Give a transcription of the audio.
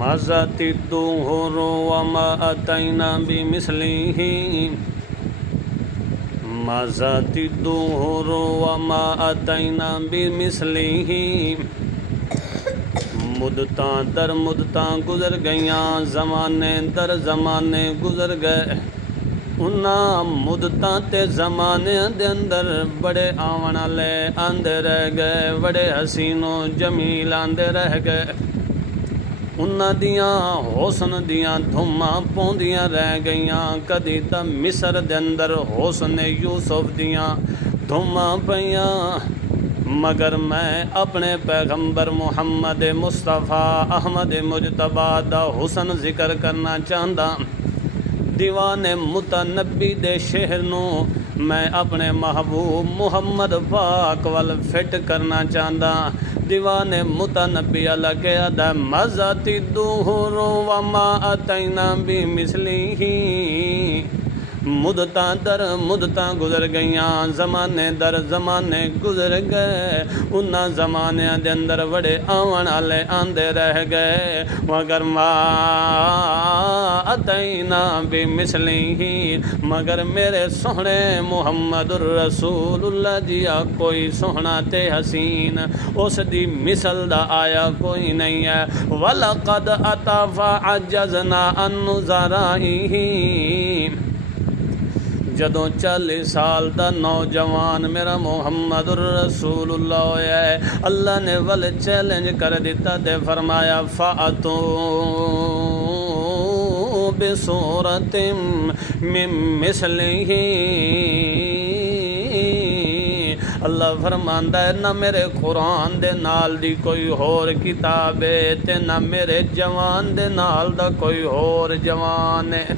مزت الدهر وما أتينا بمثله مزت الدهر وما أتينا بمثله مدتاں در مدتاں گزر گئیاں، زمانے در زمانے گزر گئے، انہاں مدتاں تے زمانے دے اندر بڑے آون والے آندے رہ گئے، بڑے حسین و جمیل آندے رہ گئے، انہاں دیاں حسن دیاں دھماں پوندیاں رہ گئیاں۔ کدی تا مصر دے اندر حسن یوسف دیاں دھماں پیاں، مگر میں اپنے پیغمبر محمد مصطفیٰ احمد مجتبیٰ دا حسن ذکر کرنا چاہندا۔ دیوان متنبی دے شہر نو میں اپنے محبوب محمد پاک وال فٹ کرنا چاہندا۔ دیوان متنبی اللہ کے ادا مزت الدہر وما اتینا بمثلہ، مدتاں در مدتاں گزر گئیاں، زمانے در زمانے گزر گئے، انہاں زمانیاں دے اندر بڑے آون والے آندے رہ گئے، مگر ما اتینا بمثلہ، مگر میرے سوہنے محمد الرسول اللہ جیا کوئی سوہنا تے حسین اس دی مثل دا آیا کوئی نہیں ہے۔ وَلَقَدْ أَتَى فَعَجَّزْنَا عَن نُّظَرَائِهِ، جدوں 40 سال دا نوجوان میرا محمد الرسول اللہ ہویا ہے، اللہ نے ول چیلنج کر دیتا تے فرمایا فَأْتُوا بِصُورَةٍ مِّن مِّثْلِهِ، اللہ فرماندا ہے نہ میرے قرآن دے نال دی کوئی ہور کتاب ہے تے نہ میرے جوان دے نال دا کوئی ہور جوان ہے۔